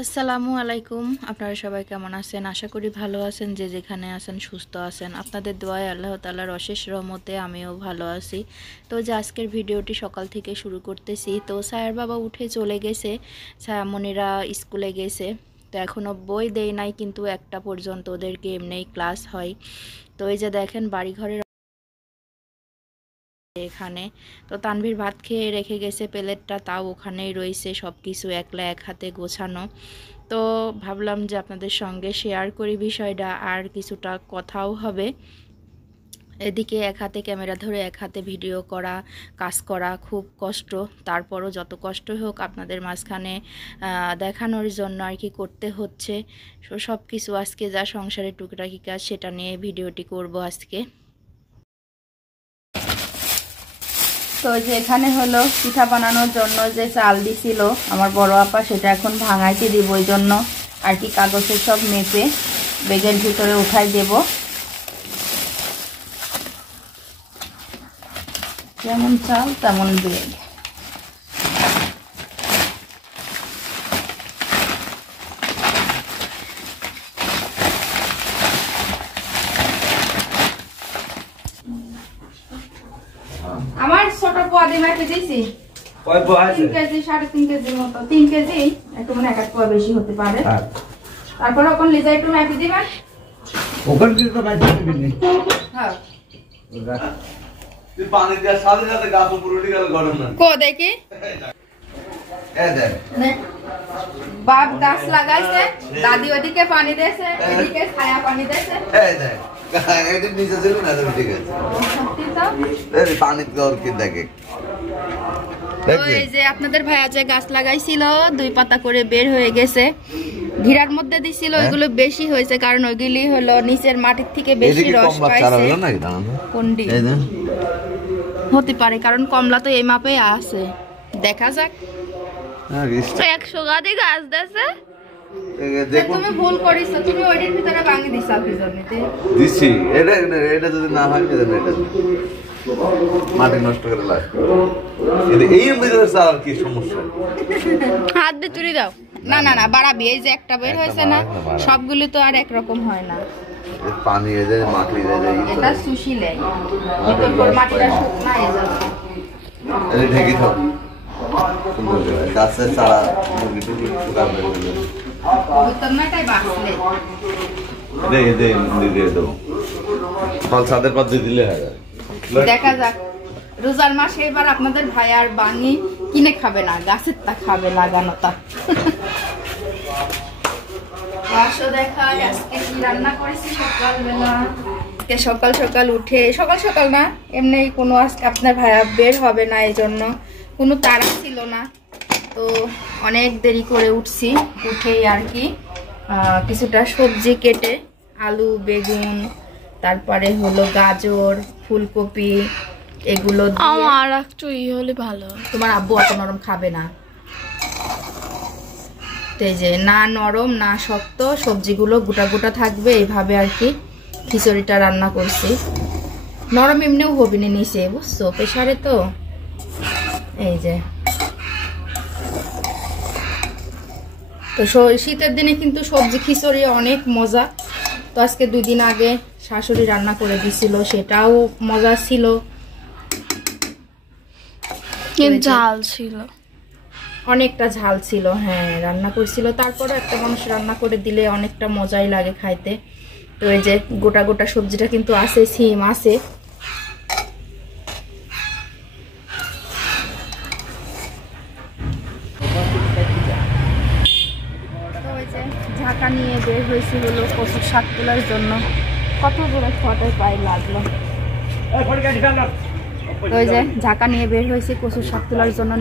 আসসালামু আলাইকুম। আপনারা সবাই কেমন আছেন? আশা করি ভালো আছেন। যে যেখানে আছেন সুস্থ আছেন। আপনাদের দোয়ায় আল্লাহ তাআলার অশেষ রহমতে আমিও ভালো আছি। তো যে আজকের ভিডিওটি সকাল থেকে শুরু করতেছি। তো সায়ার বাবা উঠে চলে গেছে, ছায়ামণিরা স্কুলে গেছে। তো এখনও বই দেয় নাই, কিন্তু 1টা পর্যন্ত ওদেরকে এমনিই ক্লাস হয়। তো এই যে দেখেন বাড়িঘরের এখানে তো তানভীর ভাত খেয়ে রেখে গেছে প্লেটটা, তাও ওখানেই রয়েছে, সব কিছু একলা এক হাতে গোছানো। তো ভাবলাম যে আপনাদের সঙ্গে শেয়ার করি বিষয়টা, আর কিছুটা কথাও হবে। এদিকে এক হাতে ক্যামেরা ধরে এক হাতে ভিডিও করা, কাজ করা খুব কষ্ট। তারপরও যত কষ্ট হোক আপনাদের মাঝখানে দেখানোর জন্য আর কি করতে হচ্ছে। সব কিছু আজকে যা সংসারের টুকটাকি কাজ সেটা নিয়ে ভিডিওটি করব আজকে। তো যে এখানে হলো পিঠা বানানোর জন্য যে চাল দিছিল আমার বড় আপা, সেটা এখন ভাঙাইতে দিব। ওই জন্য আর কি কাগজের সব মেপে বেগের ভিতরে উঠাই দেব। যেমন চাল তেমন বেগ। আমার ছোট পোয়া দিয়ে মাপে দিয়েছি। 3 কেজি 3.5 কেজির মতো, 3 কেজি একটু মানে 1 পোয়া বেশি হতে পারে। তারপর ওখানে লিজা একটু মাপে দিবেন। ওখানে তো মাপে দিবি। হ্যাঁ তুই পানি দিয়ে সাথে সাথে গাছ পুরোটি গেল গরম না। কো দেখি এই দেখ বাপ গাছ লাগাইছে, দাদি ওদিকে পানি দিয়েছে, এদিকে ছায়া পানি দিয়েছে। এই দেখ এটা নিচে ছিল না, তো ঠিক আছে। সত্যি তো এই পানি গর কি দেখে। ওই যে আপনাদের ভাইয়া যে গাছ লাগাইছিল 2 পাতা করে বের হয়ে গেছে, ঘিরার মধ্যে দিছিল, ওইগুলো বেশি হয়েছে কারণ ওইগুলি হলো নিচের মাটির থেকে বেশি রস পাইছে। কোনটি হতে পারে, কারণ কমলা তো এই মাপে আছে। দেখা যাক। 100 গাদি গাছ দেছে। তুমি ভুল করিছো, তুমি ওইটার ভিতরে ভাঙি দিছাও কি জন্যতে দিছি। এটা যদি না হয় এটা মাটি নষ্ট করে লাগ। এই ভিতরে আর কি সমস্যা? হাত দিয়ে তুলি দাও। না না না বাড়াবি। এই যে একটা বের হয়েছে না, সবগুলো তো আর একরকম হয় না। পানি এ যায়, মাটি এ যায়, এটা সুশীলে ভিতর মাটিটা শুকনা হয়ে যাবে। এই ঢেকে দাও। গাছের চারা মুরগিটা শুকা হয়ে গেল। ভিতর নাটাই বাঁচলে দিয়ে দেবো। ফল ছাদের পাত দিয়ে দিলে হয়। দেখা যাক। রোজার মাসে এবার আপনাদের ভাই আর বাঙি কিনে খাবে না, গাছের তা খাবে, লাগানোটা। আজকে কি রান্না করেছি সকালবেলা। সকাল সকাল উঠে, সকাল সকাল না এমনি কোনো আজকে আপনার ভাইয়া বের হবে না, এই জন্য কোনো তাড়া ছিল না। তো অনেক দেরি করে উঠছি, উঠেই আর কি কিছুটা সবজি কেটে, আলু বেগুন তারপরে হলো গাজর ফুলকপি এগুলো আমার একটু হলে ভালো। তোমার আব্বু অত নরম খাবে না, এই যে না নরম না শক্ত, সবজিগুলো গোটা গোটা থাকবে, এইভাবে আর কি খিচুড়িটা রান্না করছি। নরম এমনিও হবি না নিচে, বুঝছো, প্রেসারে তো। এই যে তো শীতের দিনে কিন্তু সবজি খিচুড়ি অনেক মজা। তো আজকে 2 দিন আগে শাশুড়ি রান্না করে দিছিল, সেটাও মজা ছিল, ঝাল ছিল, অনেকটা ঝাল ছিল। হ্যাঁ রান্না করছিল, তারপরে একটা মানুষ রান্না করে দিলে অনেকটা মজাই লাগে খাইতে। তো এই যে গোটা গোটা সবজিটা কিন্তু আছে, সিম আছে। ঢাকা নিয়ে বের হয়েছি হলো কচুর শাক তোলার জন্য। কত দূরে ফটায় পায়ে লাগলো। তো ওই যে ঢাকা নিয়ে বের হয়েছি কচুর শাক তোলার জন্য।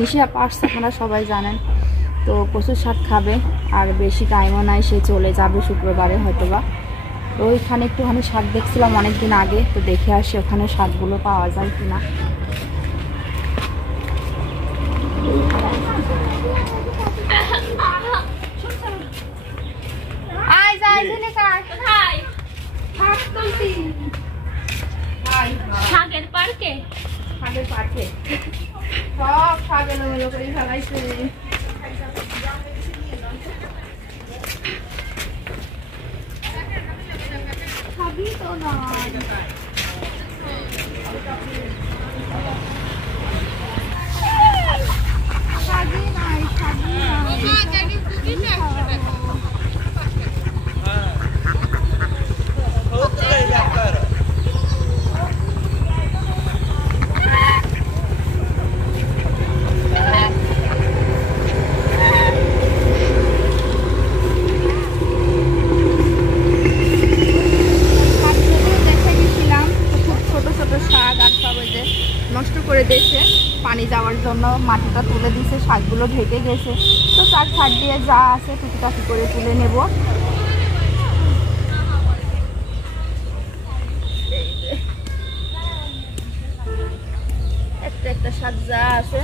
নিশিয়া পারছে, আপনারা সবাই জানেন। তো কচুর শাক খাবে, আর বেশি টাইমও নাই, সে চলে যাবে শুক্রবারে হয়তোবা। তো ওইখানে একটুখানি শাক দেখছিলাম অনেকদিন আগে, তো দেখে আসি ওখানে শাকগুলো পাওয়া যায় কিনা। শাকের পার্কে সব শাক এলোমেলো করে ফেলাইছে। নষ্ট করে দিয়েছে পানি যাওয়ার জন্য, মাটিটা তুলে দিয়েছে, শাকগুলো ঢেকে গেছে। তো চার ছাড় দিয়ে যা আছে টুকিটাকি করে তুলে নেব। একটা একটা শাক যা আছে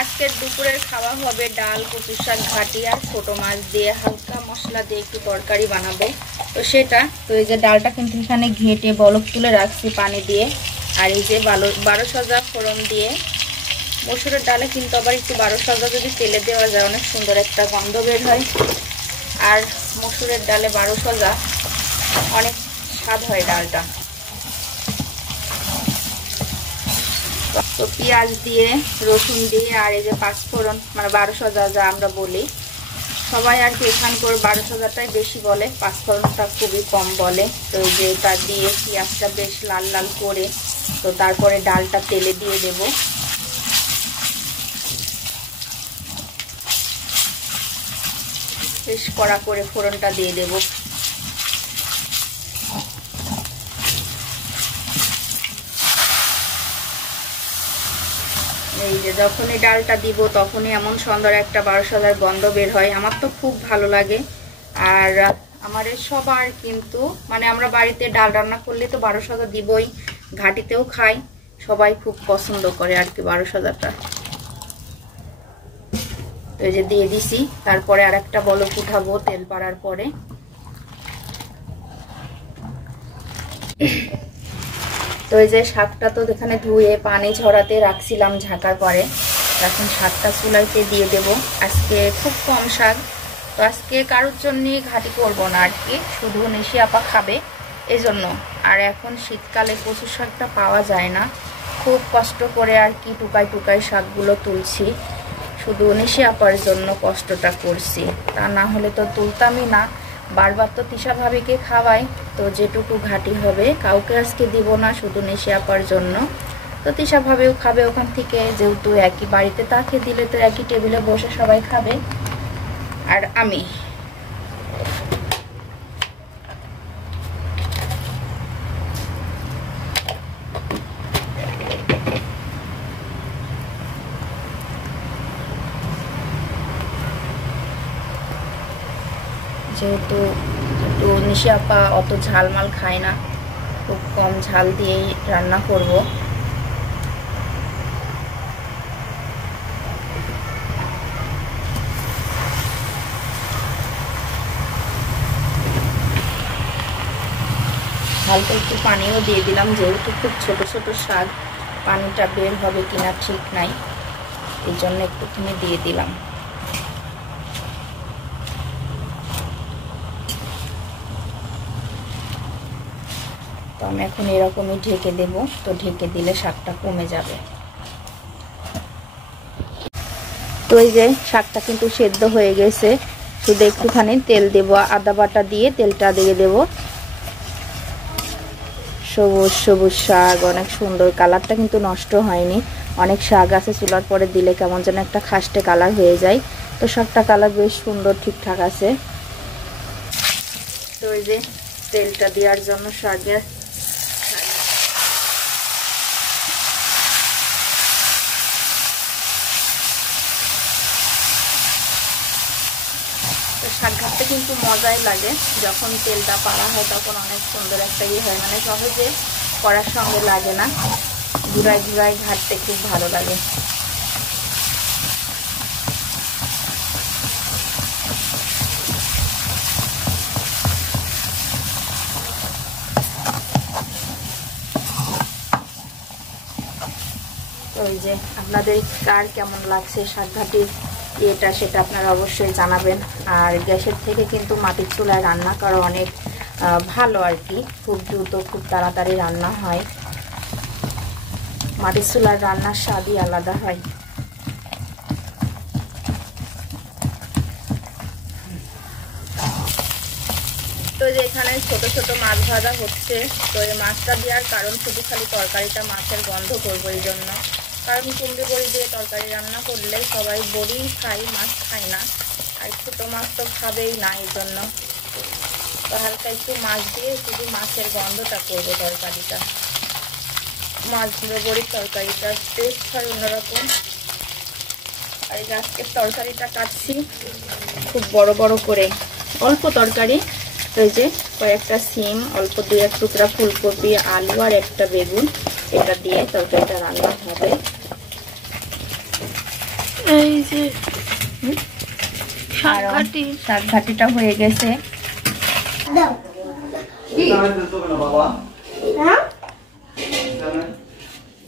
আজকের দুপুরের খাওয়া হবে ডাল, কচুর শাক ঘাটি আর ছোট মাছ দিয়ে হালকা মশলা দিয়ে একটু তরকারি বানাবো। তো সেটা তো এই যে ডালটা কিন্তু এখানে ঘেটে বলক তুলে রাখছি পানি দিয়ে। আর এই যে 12 সজা ফোড়ন দিয়ে, মসুরের ডালে কিন্তু আবার একটু 12 সজা যদি তেলে দেওয়া যায় অনেক সুন্দর একটা গন্ধ বের হয়। আর মসুরের ডালে 12 সজা অনেক স্বাদ হয় ডালটা। তো পেঁয়াজ দিয়ে, রসুন দিয়ে আর এই যে পাঁচফোড়ন মানে 12 সজা যা আমরা বলি, সবাই আর কি এখানকার 12 সজাটাই বেশি বলে, পাঁচফোড়নটা খুবই কম বলে। তো এই যে এটা দিয়ে পেঁয়াজটা বেশ লাল লাল করে তো তারপরে ডালটা তেলে দিয়ে দেব। বেশ কড়া করে ফোড়নটা দিয়ে দেব। এই যে যখনই ডালটা দিব তখনই এমন সুন্দর একটা 12 সজার গন্ধ বের হয়, আমার তো খুব ভালো লাগে। আর আমাদের সবার কিন্তু মানে আমরা বাড়িতে ডাল রান্না করলে তো 12 সজা দিবই, ঘাটিতেও খাই, সবাই খুব পছন্দ করে আর কি 12 সজাটা। এই যে দিয়ে দিছি, তারপরে আর একটা বলক উঠাবো তেল পাড়ার পরে। তো এই যে শাকটা তো এখানে ধুয়ে পানি ঝরাতে রাখছিলাম ঝাঁকার পরে, এখন শাকটা চুলাইতে দিয়ে দেব। আজকে খুব কম শাক, তো আজকে কারোর জন্য ঘাটি করবো না আর কি, শুধু নিশি আপা খাবে এজন্য। আর এখন শীতকালে কচু শাকটা পাওয়া যায় না, খুব কষ্ট করে আর কি টুকাই টুকাই শাকগুলো তুলছি, শুধু নিশি আপার জন্য কষ্টটা করছি, তা না হলে তো তুলতামই না। বারবার তো তিশা ভাবিকে খাওয়াই, তো যেটুকু ঘাটি হবে কাউকে আজকে দিব না, শুধু নিশি আপার জন্য। তো তিশা ভাবেও খাবে ওখান থেকে, যেহেতু একই বাড়িতে, তাকে দিলে তো একই টেবিলে বসে সবাই খাবে। আর আমি যেহেতু একটু নিশি আপা অত ঝালমাল খায় না, খুব কম ঝাল দিয়েই রান্না করব। হালকা একটু পানিও দিয়ে দিলাম, যেহেতু খুব ছোট ছোট শাক, পানিটা বের হবে কিনা ঠিক নাই, এই জন্য একটুখানি দিয়ে দিলাম। তো আমি এখন এরকমই ঢেকে দেব, তো ঢেকে দিলে শাকটা কমে যাবে। তো এই যে শাকটা কিন্তু সেদ্ধ হয়ে গেছে, শুধু একটুখানি তেল দেব, আদা বাটা দিয়ে তেলটা দিয়ে দেব। সবুজ সবুজ শাক, অনেক সুন্দর, কালারটা কিন্তু নষ্ট হয়নি। অনেক শাক আছে চুলার পরে দিলে কেমন যেন একটা খাস্টে কালার হয়ে যায়, তো শাকটা কালার বেশ সুন্দর ঠিকঠাক আছে। তো এই যে তেলটা দেওয়ার জন্য শাকের শাক ভাজতে কিন্তু মজাই লাগে, যখন তেলটা পাড়া হয় তখন অনেক সুন্দর একটা ইয়ে হয়, মানে সহজে করার সঙ্গে লাগে না, ঘুরায় ঘুরায় ঘাটতে খুব ভালো লাগে। তো এই যে আপনাদের কার কেমন লাগছে শাক ঘাটির এটা সেটা আপনারা অবশ্যই জানাবেন। আর গ্যাসের থেকে কিন্তু মাটির চুলায় রান্না করা অনেক ভালো আর কি, খুব দ্রুত খুব তাড়াতাড়ি রান্না হয়। মাটির চুলার রান্নার স্বাদই আলাদা হয়। তো যে এখানে ছোট ছোট মাছ ভাজা হচ্ছে। তো এই মাছটা দেওয়ার কারণ শুধু খালি তরকারিটা মাছের গন্ধ করবো এই জন্য, কারণ কুমড়ো বড়ি দিয়ে তরকারি রান্না করলে সবাই বড়ি খায়, মাছ খায় না, আর ছোটো মাছ তো খাবেই না, এই জন্য তো হালকা একটু মাছ দিয়ে শুধু মাছের গন্ধটা করবো তরকারিটা। মাছ কুমড়ো বড়ির তরকারিটার টেস্ট হয় অন্যরকম। আর এই আজকের তরকারিটা কাটছি খুব বড় বড় করে, অল্প তরকারি। এই যে কয়েকটা সিম, অল্প 2-1 টুকরা ফুলকপি, আলু আর একটা বেগুন, এটা দিয়ে তরকারিটা রান্না হবে। এই যে শাকঘাটি শাকঘাটিটা হয়ে গেছে।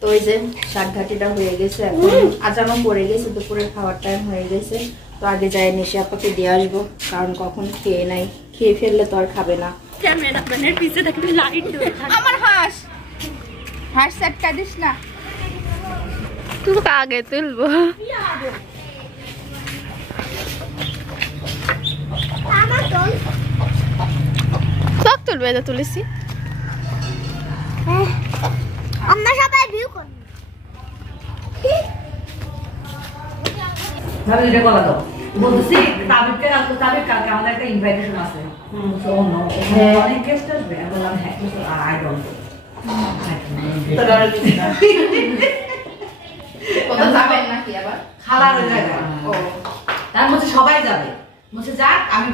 তো এই যে শাকঘাটিটা হয়ে গেছে, এখন আজানো পড়ে গেছে, দুপুরের খাওয়ার টাইম হয়ে গেছে। তো আগে যাই নিশি আপাকে দিয়ে আসবো, কারণ কখন খেয়ে নাই, খেয়ে ফেললে তো আর খাবে না। আমার হাঁস হাঁস সেটটা দিস না, তুই আগে তুলবো। সব তুলবে, এটা তুলেছি। আমরা সবাই ভিউ করি। ভাবি এটা কলা দাও বলতেছি তাবিরকে তাবির কালকে আমাদের একটা ইনভাইটেশন আছে সো নো অনেক গেস্ট আসবে আমি বললাম হ্যাঁ আই ডোন্ট তো দাঁড়া দিছি না কোথাও যাবেন নাকি আবার? খালার জায়গা ও তার মধ্যে সবাই যাবে বলছে যাক আমি